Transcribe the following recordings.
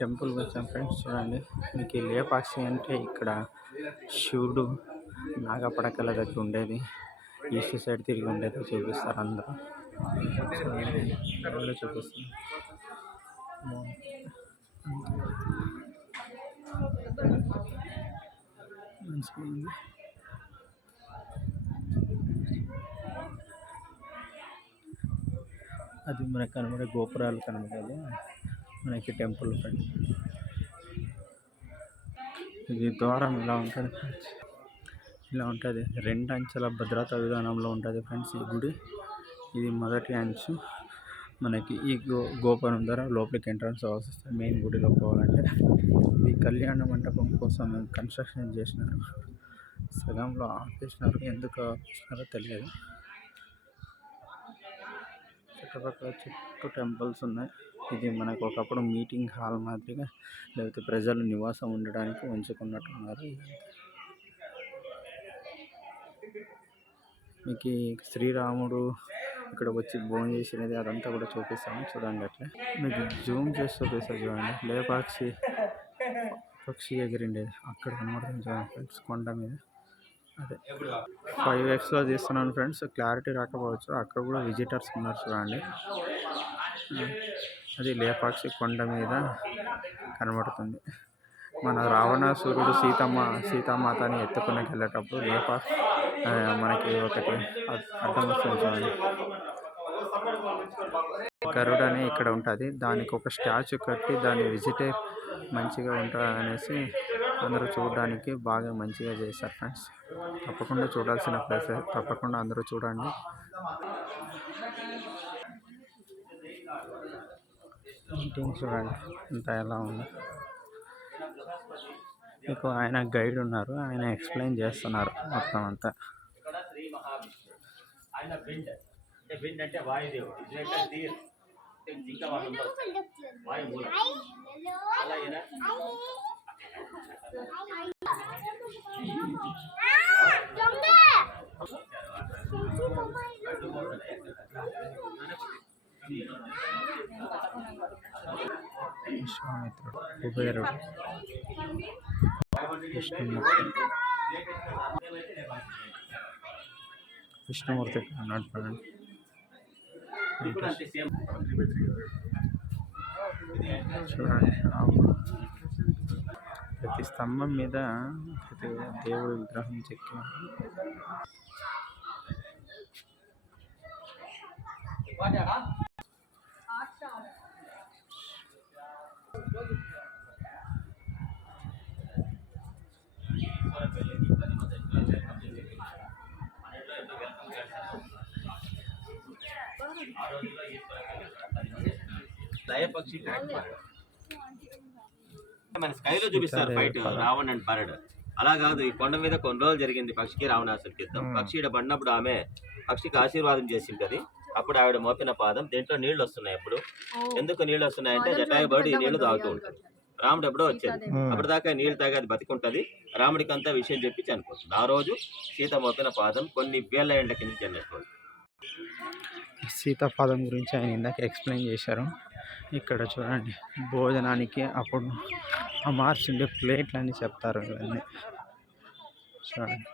టెంపుల్కి వచ్చాం ఫ్రెండ్స్. చూడండి, మీకు ఈ లేపాక్షి అంటే ఇక్కడ శివుడు నాగపడకల దగ్గర ఉండేది, ఈస్ట్ సైడ్ తిరిగి ఉండేది చూపిస్తారు అందరూ. చూపిస్తారు మంచిగా. అది మనకు కనబడే గోపురాలు కనబడేది మనకి టెంపుల్ ఫ్రెండ్స్. ఇది ద్వారం ఇలా ఉంటుంది ఫ్రెండ్స్, ఇలా ఉంటుంది. 2 అంచెల భద్రతా విధానంలో ఉంటుంది ఫ్రెండ్స్ ఈ గుడి. ఇది మొదటి అంచు. మనకి ఈ గోపురం ద్వారా లోపలికి ఎంట్రన్స్ అవసరం మెయిన్ గుడిలో పోవాలంటే. ఇది కళ్యాణ మండపం కోసం కన్స్ట్రక్షన్ చేసినారు, సగంలో ఆపేసినారు, ఎందుకు ఆపేసినారో తెలియదు. చుట్టుపక్కల టెంపుల్స్ ఉన్నాయి. ఇది మనకు ఒకప్పుడు మీటింగ్ హాల్ మాదిరిగా, లేకపోతే ప్రజలు నివాసం ఉండడానికి ఉంచుకున్నట్టున్నారు. మీకు శ్రీరాముడు ఇక్కడ వచ్చి భోజనం చేసినది అదంతా కూడా చూపిస్తాము. చూడండి, అట్లా మీకు జూమ్ చేసి చూపిస్తాను. చూడండి, పక్షి ఎగిరిండేది అక్కడ కనబడుతుంది చూడండి ఫ్రెండ్స్, కొండ మీద. అదే 5x తీస్తున్నాను ఫ్రెండ్స్, క్లారిటీ రాకపోవచ్చు. అక్కడ కూడా విజిటర్స్ ఉన్నారు చూడండి. అది లేపాక్షి కొండ మీద కనబడుతుంది. మన రావణాసురుడు సీతామాతని ఎత్తుకుని వెళ్ళేటప్పుడు మనకి ఒకటి అడ్డం వస్తుంది చూడండి. గరుడ అని ఇక్కడ ఉంటుంది, దానికి ఒక స్టాచ్యూ కట్టి దాన్ని విజిటర్ మంచిగా ఉంటుంది అనేసి అందరూ చూడడానికి బాగా మంచిగా చేశారు ఫ్రెండ్స్. తప్పకుండా చూడాల్సిన ప్లేస్, తప్పకుండా అందరూ చూడండి. మీటింగ్ చూడండి అంతా ఎలా ఉంది. మీకు ఆయన గైడ్ ఉన్నారు, ఆయన ఎక్స్ప్లెయిన్ చేస్తున్నారు మొత్తం అంతా. విశ్వామిత్రుడు, కుబేరుడు, విష్ణుమూర్తి అన్నాడు. చూడండి, ప్రతి స్తంభం మీద ప్రతి దేవుడి విగ్రహం చెక్కిన. మన స్కైలో చూపిస్తారు ఫైట్ రావణ్ అండ్ పరడ్. అలా కాదు, ఈ కొండ మీద కొన్ని రోజులు జరిగింది పక్షికి రావణాసురుడికి యుద్ధం. పక్షి ఇక్కడ పడినప్పుడు ఆమె పక్షికి ఆశీర్వాదం చేసింటది. అప్పుడు ఆవిడ మోపిన పాదం దీంట్లో నీళ్లు వస్తున్నాయి. అప్పుడు ఎందుకు నీళ్లు వస్తున్నాయంటే జటాయుబడి ఈ నీళ్లు తాగుతూ ఉంటాడు. రాముడు ఎప్పుడో వచ్చేది, అప్పటిదాకా నీళ్లు తాగి అది బతికుంటది. రాముడికి అంతా విషయం చెప్పి చనిపోతుంది. ఆ రోజు సీత మోపిన పాదం కొన్ని వేల ఎండ కిందకి చెందినటువంటి సీతాపాదం గురించి ఆయన ఇందాక ఎక్స్ప్లెయిన్ చేశారు. ఇక్కడ చూడండి, భోజనానికి అప్పుడు మార్చిండే ప్లేట్లు అని చెప్తారు. ఇవన్నీ చూడండి.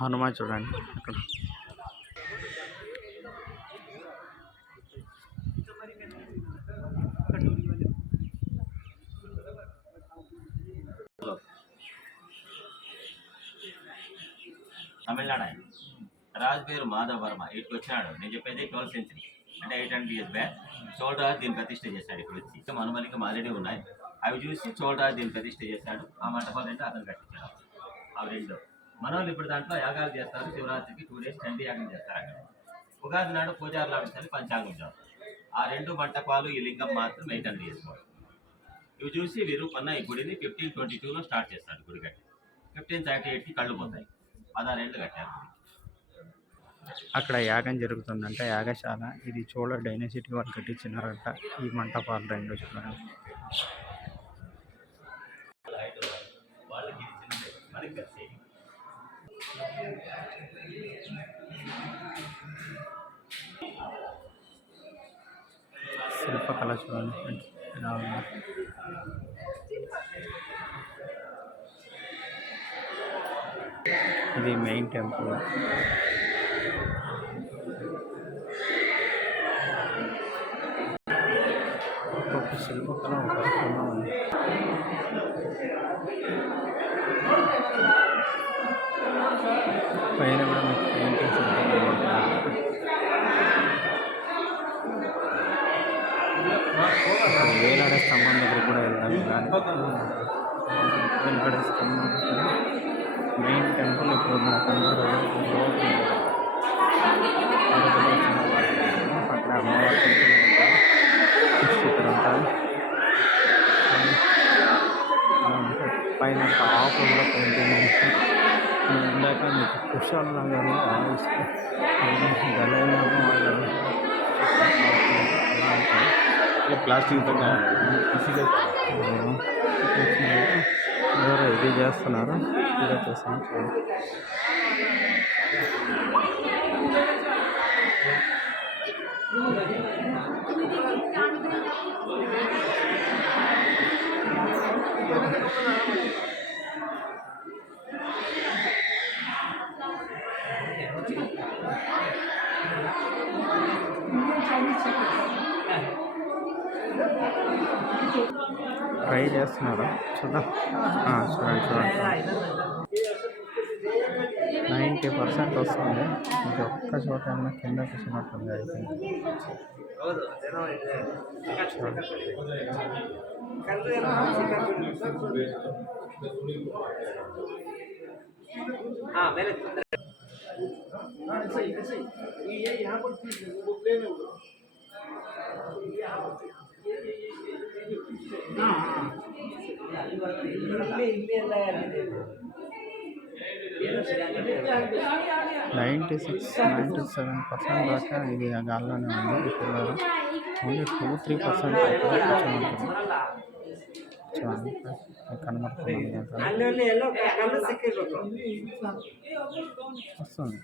హనుమాన్ చూడండి అక్కడ. తమిళనాడు ఆయన రాజు పేరు మాధవ వర్మ. ఇటుకు వచ్చినాడు, నేను చెప్పేది 12th century, అంటే 800 years బ్యాక్. చోళరాజు దీన్ని ప్రతిష్ఠ చేశాడు. ఇక్కడ వచ్చి మనుమలికం ఆల్రెడీ ఉన్నాయి, అవి చూసి చోళరాజు దీన్ని ప్రతిష్ఠ చేశాడు. ఆ మంటపాలు రెండు అతను కట్టించాడు. అవి రెండు మన వాళ్ళు ఇప్పుడు దాంట్లో యాగాలు చేస్తారు. శివరాత్రికి 2 days చండీ యాగం చేస్తారు. అక్కడ ఉగాది నాడు పూజారులు ఆడించాలి, పంచాంగం చేస్తారు. ఆ 2 మంటపాలు, ఈ లింగం మాత్రం 800 years. ఇవి చూసి విరూపన్న ఈ గుడిని 1522లో స్టార్ట్ చేస్తాడు. గుడి కట్టి 1538కి కళ్ళు పోతాయి. 16 ఏళ్ళు కట్టారు. అక్కడ యాగం జరుగుతుందంట, యాగశాల. ఇది చోళ డైనసిటీ వాళ్ళు కట్టించినారంట ఈ మంటపాలు రెండు. చూడండి, చుట్టుపక్కల చూడండి ఫ్రెండ్స్ ఎలా ఉందో. ఇది మెయిన్ టెంపుల్. ఒక్కొక్క శిల్పకళ ఒక రకంగా ఉంది. పైన కూడా మీకు పెయింటింగ్స్ వేలాడే స్తంభం దగ్గర కూడా వెళ్దాం. వేలాడే స్తంభం మెయిన్ టెంపుల్ ఇప్పుడు మనకు అక్కడ అమ్మవారి టెంపుల్ ఇక్కడ ఉంటుంది. పైన ఆకు కూడా పెయింటింగ్ ఇందాక మీకు కుషాల్ నగర్ ప్లాస్టిక్ ఎవరో ఇది చేస్తున్నారు. ఇలా చేస్తాను చూడండి. ట్రై చేస్తున్నారు చూద్దాం. చూడండి చూడండి 90% వస్తుంది. ఇది ఒక్క చోట ఏమన్నా కింద కూర్చున్నట్టుంది. అయితే నైంటీ 97% దాకా ఇది గాల్లోనే ఉంది. పిల్లలు ఓన్లీ 2-3% కూర్చోమంటుంది. చూడండి కనబడుతుంది వస్తుంది.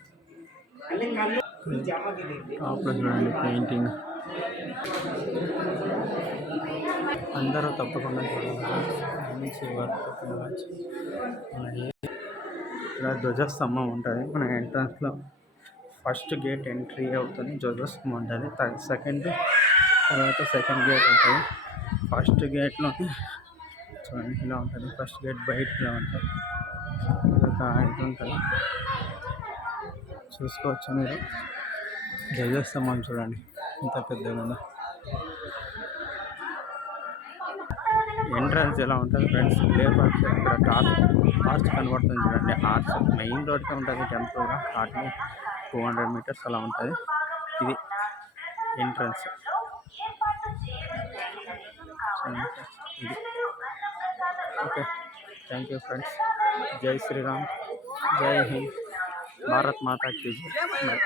టాప్లో చూడండి పెయింటింగ్. అందరూ తప్పకుండా చూడాలి. మంచి వర్క్ ఇలా ధ్వజస్తంభం ఉంటుంది. మన ఎంట్రన్స్లో ఫస్ట్ గేట్ ఎంట్రీ అవుతుంది. ధ్వజస్తంభం ఉంటుంది. సెకండ్ గేట్ ఉంటుంది. ఫస్ట్ గేట్లో చూడండి ఇలా ఉంటుంది. ఫస్ట్ గేట్ బయటలో ఉంటుంది. ఇదొక ఇది ఉంటుంది చూసుకోవచ్చు మీరు. ధ్వజస్తంభం చూడండి ఇంత పెద్దగా ఉందో. ఎంట్రన్స్ ఎలా ఉంటుంది ఫ్రెండ్స్. లేపాక్ష ఇక్కడ ఆర్చ్ కనబడుతుంది చూడండి. ఆర్చ్ మెయిన్ రోడ్కి ఉంటుంది టెంపుల్గా. వాటిని 200 meters అలా ఉంటుంది. ఇది ఎంట్రన్స్. ఇది ఓకే. Thank you friends. జై శ్రీరామ్, జై హింద్, భారత్ మాతా కీ జై.